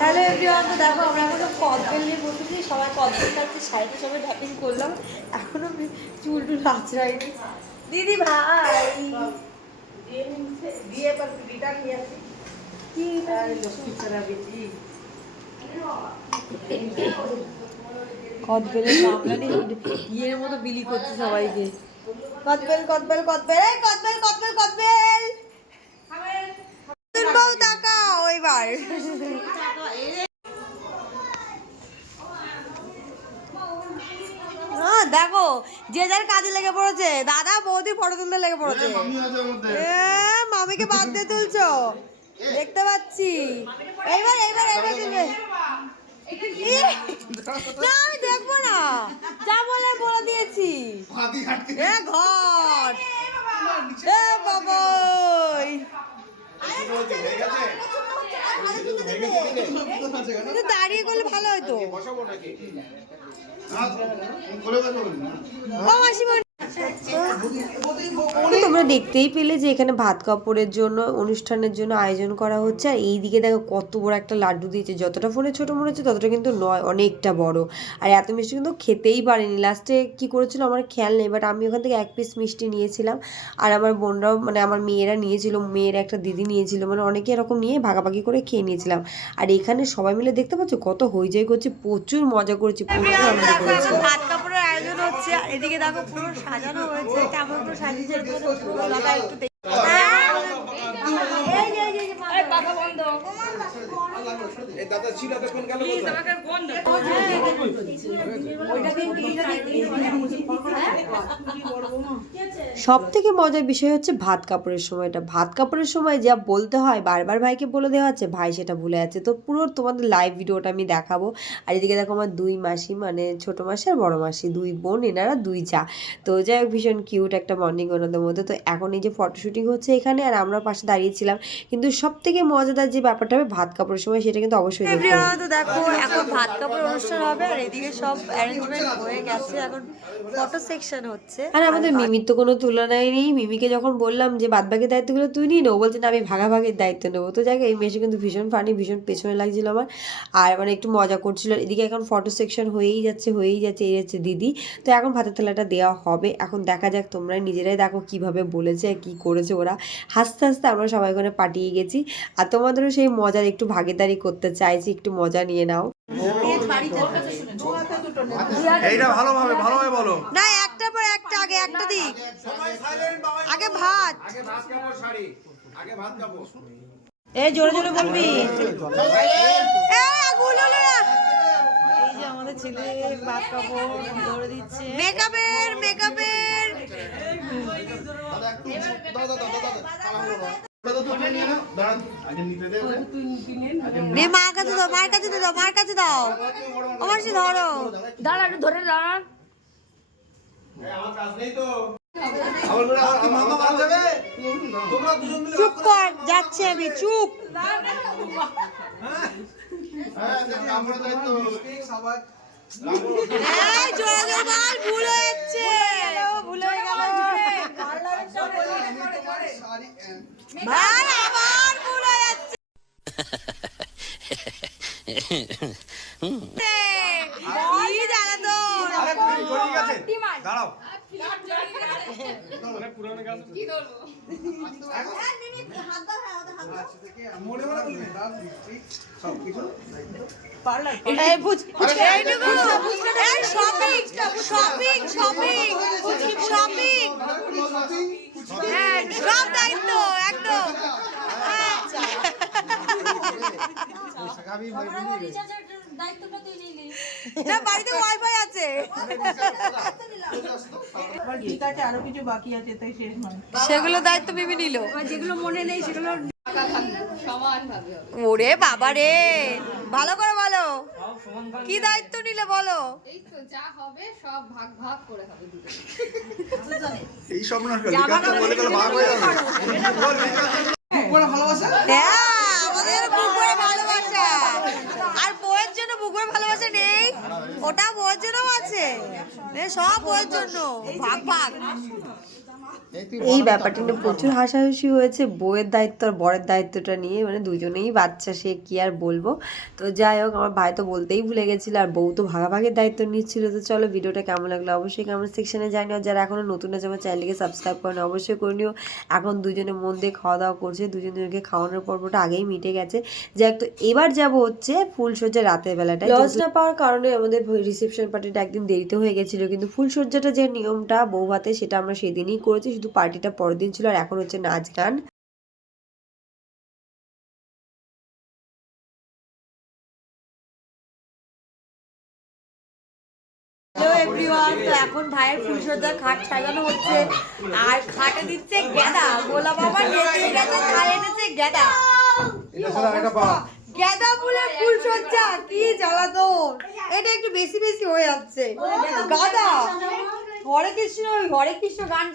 Hello everyone তো দেখো, আমরা এখনও কদবেল নিয়ে বসেছি, সবাই কদবেল খাচ্ছি সাইডে সবাই ঢ্যাপিং করলাম। এখনও চুল টুল আঁচড়াইনি। দিদি ভাই! কি কদবেলের মতো বিলি করছে সবাইকে। কদবেল কদবেল কদবেল কদবেল বউ তাকাও এবার হ্যাঁ দেখো যে কাজে লেগে পড়েছে দাদা বৌদি ফটো তুলতে লেগে পড়েছে এ, মামিকে বাদ দিয়ে তুলছো দেখতে পাচ্ছি এইবার এইবার এইবার তুলবে না আমি দেখব না যা বলে বলে দিয়েছি এ ঘর এ বাবাই কিন্তু দাঁড়িয়ে করলে ভালো হতো। ও মাসিমা তো তোমরা দেখতেই পেলে যে এখানে ভাত কাপড়ের জন্য, অনুষ্ঠানের জন্য আয়োজন করা হচ্ছে। আর এই দিকে দেখো কত বড় একটা লাড্ডু দিয়েছে। যতটা ফোনে ছোট মনে হচ্ছে, ততটা কিন্তু নয়, অনেকটা বড়। আর এত মিষ্টি কিন্তু খেতেই পারিনি। লাস্টে কি করেছিল আমার খেয়াল নেই বাট আমি ওখান থেকে এক পিস মিষ্টি নিয়েছিলাম। আর আমার বোনরাও মানে আমার মেয়েরা নিয়েছিল, মেয়ের একটা দিদি নিয়েছিল মানে অনেকে এরকম নিয়ে ভাগাভাগি করে খেয়ে নিয়েছিলাম। আর এখানে সবাই মিলে দেখতে পাচ্ছ কত হইচই করছে, প্রচুর মজা করেছি। প্রচুর আনন্দ করেছি ভাত কাপড়ের আয়োজন হচ্ছে আর এদিকে দেখো পুরো সাজানো হয়েছে কেমন করে সাজিয়েছে একটু সব থেকে মজার বিষয় হচ্ছে ভাত কাপড়ের সময়টা। ভাত কাপড়ের সময় যা বলতে হয় বারবার ভাইকে বলে দেওয়া হচ্ছে ভাই সেটা ভুলে যাচ্ছে। তো পুরো তোমাদের লাইভ ভিডিওটা আমি দেখাবো। আর এদিকে দেখো আমার দুই মাসি মানে ছোট মাসি আর বড় মাসি দুই বোন এনারা দুই চা তো যাই হোক ভীষণ কিউট একটা মর্নিং ওনাদের মধ্যে। তো এখন এই যে ফটো শুটিং হচ্ছে এখানে আর আমরা পাশে দাঁড়িয়েছিলাম কিন্তু সব থেকে মজাদার যে ব্যাপারটা হবে ভাত কাপড়ের সময় সেটা কিন্তু অবশ্যই তো দেখো এখন ভাত কাপড় অনুষ্ঠান হবে আর এদিকে সব অ্যারেঞ্জমেন্ট হয়ে গেছে এখন ফটো সেকশন হচ্ছে। আর আমাদের মিমির তো কোনো তুলনাই নেই। মিমিকে যখন বললাম যে বাদবাকি দায়িত্বগুলো তুই নিয়ে নেব বলছে না আমি ভাগাভাগির দায়িত্ব নেব। তো যাই এই মেশে কিন্তু ভীষণ ফানি ভীষণ পেছনে লাগছিল আমার। আর মানে একটু মজা করছিল। এদিকে এখন ফটো সেকশন হয়েই যাচ্ছে হয়েই যাচ্ছে এই যাচ্ছে দিদি। তো এখন ভাতের থালাটা দেওয়া হবে। এখন দেখা যাক তোমরা নিজেরাই দেখো কীভাবে বলেছে কি করেছে ওরা। হাসতে হাসতে আমরা সবাই ওখানে পাঠিয়ে গেছি। আর তোমাদেরও সেই মজার একটু ভাগিদারি করতে চাইছি একটু মজা নিয়ে নাও এইটা ভালোভাবে ভালোভাবে বলো না একটা পর একটা আগে একটা দিক আগে ভাত আগে ভাত কাপড় শাড়ি আগে ভাত কাপড় এ জোরে জোরে বলবি এ, গুলো না। এই যে আমাদের ছেলে ভাত কাপড় দৌড়ে দিচ্ছে মেকআপের মেকআপের মার কাছে দাও মার কাছে দাও মার কাছে দাও। আমার সে ধরো। দাঁড়া একটু ধরে চুপ কর যাচ্ছে আমি চুপ। হ্যাঁ ভুল হয়ে ভুল হয়ে গেল ভাই আবার ভুল হয়ে যাচ্ছে কি জানা তো আরে তুমি জড়িয়ে গেছে দাঁড়াও মনে মনে বলবি সব কিছু এই বুঝ এইটুকু এই শপিং শপিং শপিং শপিং হ্যাঁ সব দায়িত্ব একদম না। বাড়িতে ওয়াইফাই আছে। আছে আরও কিছু বাকি আছে তাই শেষ সেগুলো দায়িত্ব ভেবে নিল। যেগুলো মনে নেই সেগুলো ওরে বাবা রে ভালো করে বলো। কি দায়িত্ব নিলে বলো? এই যা হবে সব ভাগ ভাগ করে হবে এই সব না লিখাতে ভাগ হয়ে যাবে। হ্যাঁ। আমাদের বুকুর ভালোবাসা। আর বউয়ের জন্য বুকুর ভালোবাসা নেই। ওটা বউয়ের জন্যও আছে। সব বউয়ের জন্য। ভাগ ভাগ এই ব্যাপারটা নিয়ে প্রচুর হাসাহাসি হয়েছে বউয়ের দায়িত্ব আর বরের দায়িত্বটা নিয়ে মানে দুজনেই বাচ্চা সে কি আর বলব? তো যাই হোক আমার ভাই তো বলতেই ভুলে গেছিল আর বউ তো ভাগাভাগির দায়িত্ব নিচ্ছিল। তো চলো ভিডিওটা কেমন লাগল অবশ্যই কমেন্ট সেকশনে জানিও। যারা এখনও নতুন আছে আমার চ্যানেলকে সাবস্ক্রাইব করেন অবশ্যই করে নিও। এখন দুজনে মন দিয়ে খাওয়া দাওয়া করছে দুজন দুজনকে খাওয়ানোর পর্বটা আগেই মিটে গেছে। যাই তো এবার যাব হচ্ছে ফুলসজ্জা রাতের বেলাটা লজ না পাওয়ার কারণে আমাদের রিসেপশন পার্টিটা একদিন দেরিতে হয়ে গেছিল কিন্তু ফুলসজ্জাটা যে নিয়মটা বউ হাতে সেটা আমরা সেদিনই করেছি। শুধু পার্টিটা পরের দিন ছিল আর এখন হচ্ছে নাচ গান। এভরিওয়ান তো এখন ভাইয়ের ফুলসজ্জার খাট সাজানো হচ্ছে। আর খাটে দিচ্ছে গেদা। গোলা বাবা নেচে গেছে তাই এনেছে ফুলের ফুলসজ্জা কি জ্বালাতন। এটা একটু বেশি বেশি হয়ে যাচ্ছে। গাদা। হরে কৃষ্ণ হরে কৃষ্ণ গান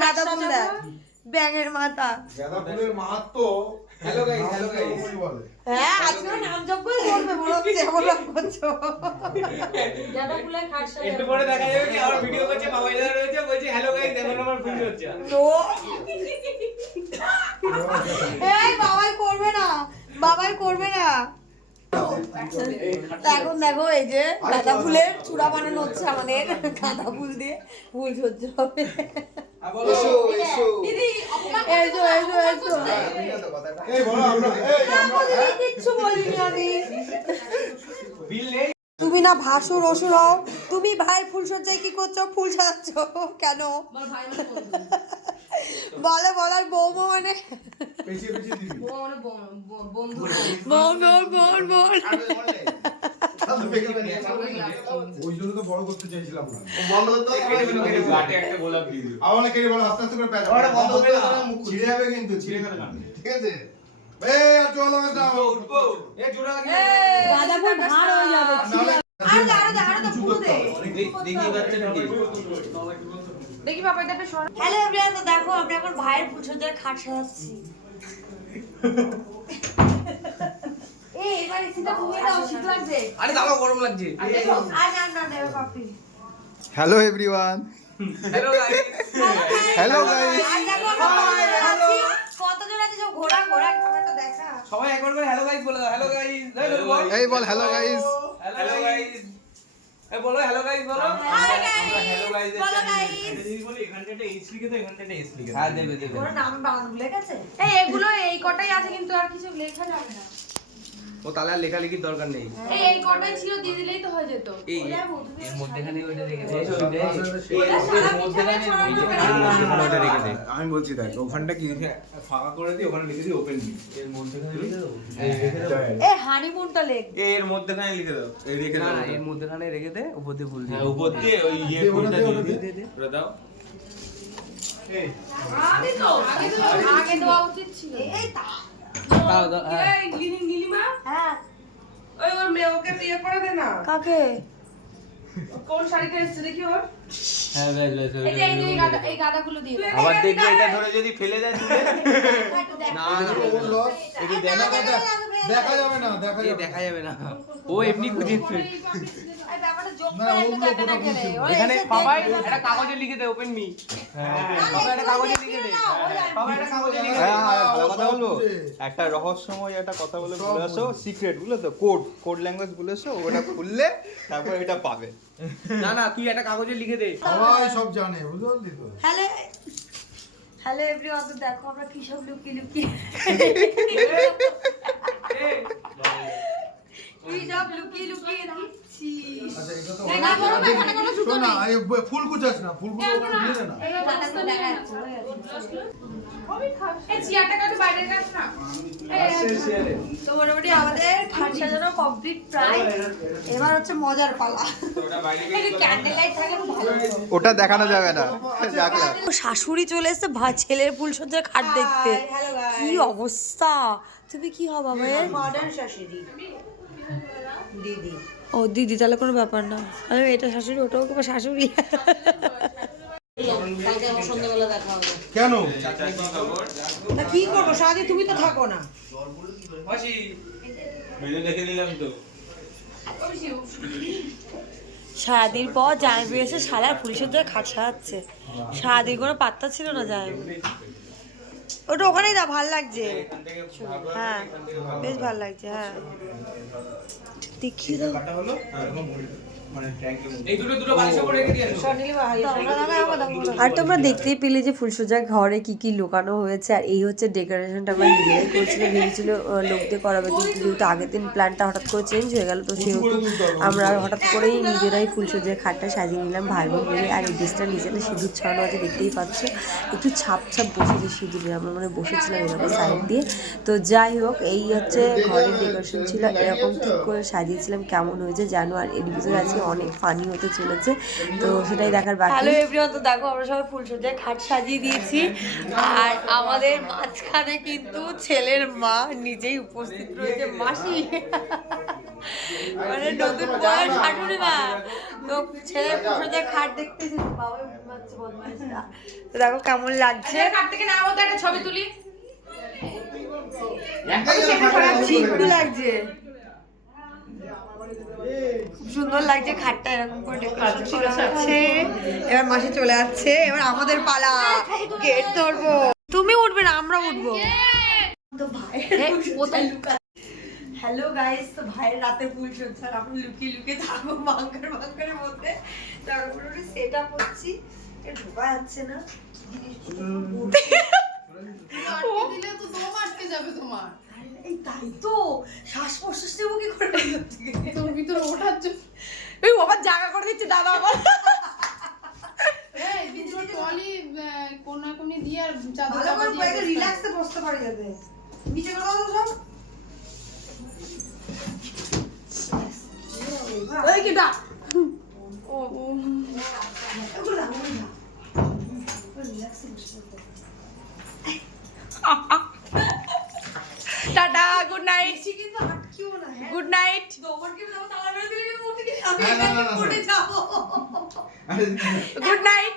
গাদা ব্যাঙের মাথা। গাঁদা ফুলের মাহাত্ম হ্যালো গাইস হ্যালো গাইস হ্যাঁ আজকে নাম যজ্ঞই করবে হচ্ছে এমন রাগ করছ একটু পরে দেখা যাবে কি আমার ভিডিও করছে মোবাইল রয়েছে বলছে হ্যালো গাইস দেখুন আমার ভিডিও হচ্ছে। তো? এই বাবাই করবে না বাবাই করবে না। এখন দেখো এই যে গাঁদা ফুলের চূড়া বানানো হচ্ছে আমাদের। গাঁদা ফুল দিয়ে ফুল সহ্য হবে। এসো এসো। এসো এসো এসো। এই বলো আমরা এই। আমরা আমি কিচ্ছু বলিনি আমি। বিল নেই? তুমি না ভাসুর অসুর হও তুমি ভাই ফুল সজ্জায় কি করছ? ফুল সাজাচ্ছ। কেন? বলে বলার বৌমা মানে পেছিয়ে পেছিয়ে দিবি। বোন বোন বোন বোন ওই তো বড় করতে চাইছিলাম না। গাটে একটা গোলাপ দিয়ে দিও আমার কেটে বলো আস্তে আস্তে করে প্যাচ ওটা বন্ধ করে দাও। ছিঁড়ে যাবে কিন্তু ছিঁড়ে গেলে না। ঠিক আছে? এই আর চলো না। উঠবো এ জোড়া লাগিয়ে গাঁদা ফুল ভার হয়ে যাবে। আর আরও দে। আরও দে। দেখি যাচ্ছে হ্যালো এভরিওয়ান তো দেখো আমরা এখন ভাইয়ের পুজোদের খাট সাজাচ্ছি। এই এবার এসিটা কমিয়ে দাও শীত লাগছে। আরে দাঁড়াও গরম লাগছে। আর না না পাপি hello everyone. Hello guys hello guys কতজন আছে সব ঘোড়া ঘোড়া ক্যামেরাটা দেখা। সবাই একবার করে হ্যালো গাইস বলে দাও হ্যালো গাইস এই বল হ্যালো গাইস হ্যালো গাইস বলো হ্যালো গাইস বলো। গাইস বলো গাইস এখানটাতে এইচ লিখে দাও এখানটাতে এস লিখে হ্যাঁ দেবে দেবে। ওর নাম ভুলে গেছে এই এগুলো এই কটাই আছে কিন্তু আর কিছু লেখা যাবে না। ও তাহলে আর লেখালেখির দরকার নেই। এই এই কটাই ছিল দিয়ে দিলেই তো হয়ে যেত। এই এর মধ্যেখানে ওইটা রেখে দে। আমি বলছি দেখ ওখানটা কি ফাঁকা করে দিই ওখানে লিখে দিই ওপেন মি এর মধ্যখানে লিখে দাও এ হানিমুনটা লেখ। এর মধ্যখানে লিখে দাও এই রেখে দাও না এর মধ্যখানে রেখে দে উপর দিয়ে ফুল হ্যাঁ উপর দিয়ে ওই ইয়ে দে, ফুলটা দে, দিয়ে দে। দে। ওটা দাও। আগে তো আগে তো আগে দেওয়া উচিত ছিল। এই তা নীলিমা হ্যাঁ। ওই ওর মেয়ে ওকে বিয়ে করে দে না। কাকে? কোন শাড়িটা এসছে দেখি ওর। হ্যাঁ ব্যাস ব্যাস এই যে এই গাদা এই গাদাগুলো দিয়ে আবার দেখবি এটা ধরে যদি ফেলে দেয় তুলে। না না ওর loss। এটা দেখা দেখা যাবে না। দেখা যাবে দেখা যাবে। না। ও এমনি খুঁজে এখানে বাবাই দেখবে না। একটা কাগজে লিখে দে ওপেন মি বাবা একটা কাগজে লিখে দে। বাবা একটা কাগজে লিখে দে। হ্যাঁ হ্যাঁ ভালো কথা বলব একটা রহস্যময় একটা কথা বলে বলে আসো সিক্রেট বুঝলো তো? কোড কোড ল্যাঙ্গুয়েজ বলে এসো। ওটা খুললে তারপর এটা পাবে। না না তুই একটা কাগজে লিখে দে। সবাই সব জানে বুঝলি তো? হ্যালো হ্যালো এভরিওয়ান তো দেখো আমরা কি সব লুকিয়ে লুকিয়ে কি সব লুকিয়ে লুকিয়ে আচ্ছা না ফুল তো মোটামুটি আমাদের খাট সাজানো কমপ্লিট প্রায়। এবার হচ্ছে মজার পালা। ওটা দেখানো যাবে না। রাখলাম শাশুড়ি চলে এসেছে ভা- ছেলের ফুল সজ্জার খাট দেখতে। কি অবস্থা। তুমি কি হবা ভাইয়ের মডার্ন শাশুড়ি। দিদি। ও দিদি তাহলে কোনো ব্যাপার না। আরে এটা শাশুড়ি ওটাও কোনো শাশুড়ি? কেন? কি করব? সারাদিন তুমি তো থাকো না। দেখে দিলাম তো। সারাদিন পর জামাই এসে সারা পুলিশের ধরে খাট সারাচ্ছে সারাদিন কোনো পাত্তা ছিল না জামাই। ওটা ওখানেই দা ভালো লাগছে। হ্যাঁ বেশ ভালো লাগছে হ্যাঁ। দেখিয়ে দাও। মানে। আর তোমরা দেখতেই পেলে যে ফুলসজ্জা ঘরে কি কি লুকানো হয়েছে আর এই হচ্ছে ডেকোরেশনটা আমরা নিজেরাই করছিল ভেবেছিল লোক দিয়ে করাবে কিন্তু যেহেতু আগের দিন প্ল্যানটা হঠাৎ করে চেঞ্জ হয়ে গেল তো সেহেতু আমরা হঠাৎ করেই নিজেরাই ফুলসজ্জার খাটটা সাজিয়ে নিলাম ভাই বোন মিলে আর এই ড্রেসটা নিজেরা সিঁদুর ছড়ানো আছে দেখতেই পাচ্ছ। একটু ছাপ ছাপ বসেছে সিঁদুরে আমরা মানে বসেছিলাম এরকম সাইড দিয়ে। তো যাই হোক এই হচ্ছে ঘরের ডেকোরেশন ছিল এরকম ঠিক করে সাজিয়েছিলাম কেমন হয়েছে জানো আর এর ভিতরে আজকে অনেক ফানি হতে চলেছে তো সেটাই দেখার বাকি। হ্যালো এভরিওয়ান তো দেখো আমরা সবাই ফুল ফুলসজ্জায় খাট সাজিয়ে দিয়েছি আর আমাদের মাঝখানে কিন্তু ছেলের মা নিজেই উপস্থিত রয়েছে মাসি। মানে নতুন বয়স শাশুড়ি মা তো ছেলের ফুলসজ্জায় খাট দেখতে এসেছি বাবা তো দেখো কেমন লাগছে। খাট থেকে না আমাদের একটা ছবি তুলি। লাগছে। সুন্দর লাগছে খাটটা এরকম করে ডেকোরেশন করা আছে। এবার মাসি চলে যাচ্ছে এবার আমাদের পালা গেট ধরবো। তুমি উঠবে না আমরা উঠবো। তো ভাই হ্যালো গাইস তো ভাইয়ের রাতে আর আমরা লুকিয়ে লুকিয়ে থাকব বাঙ্কার বাঙ্কারের মধ্যে। তারপরে ওটা সেট আপ করছি এটা ঢোকা যাচ্ছে না। আটকে দিলে তো দম আটকে যাবে তোমার। এই তাই তো। শ্বাস প্রশ্বাস নেব কি করে তোর ভিতরে ওঠার জন্য এই আবার জায়গা করে দিচ্ছে দাদা আবার রিল্যাক্সে বসতে পারি নিচে সব। কি ডাক। টাটা গুড নাইট কিন্তু গুড নাইট গুড নাইট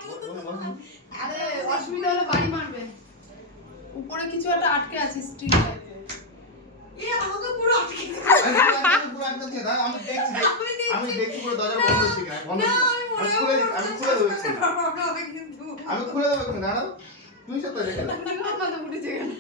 আরে অসুবিধা হলে বাড়ি মারবে। উপরে কিছু একটা আটকে আছে স্ট্রিট এ আমাকে পুরো আটকে দিল। আমি খুলে দিচ্ছি, আমি খুলে দেবো দাঁড়াও। তুই সাথে রেখে দাও। কথা উঠেছে কেন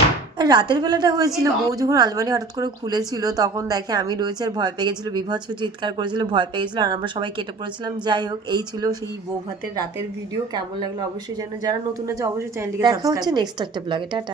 আর রাতের বেলাটা হয়েছিল বউ যখন আলমারি হঠাৎ করে খুলেছিল তখন দেখে আমি রয়েছে আর ভয় পেয়ে গেছিল বিভৎস চিৎকার করেছিল ভয় পেয়ে গেছিল আর আমরা সবাই কেটে পড়েছিলাম। যাই হোক এই ছিল সেই বউ ভাতের রাতের ভিডিও কেমন লাগল অবশ্যই জানো যারা নতুন আছে অবশ্যই চ্যানেলটিকে দেখা হচ্ছে নেক্সট একটা ব্লগে টাটা।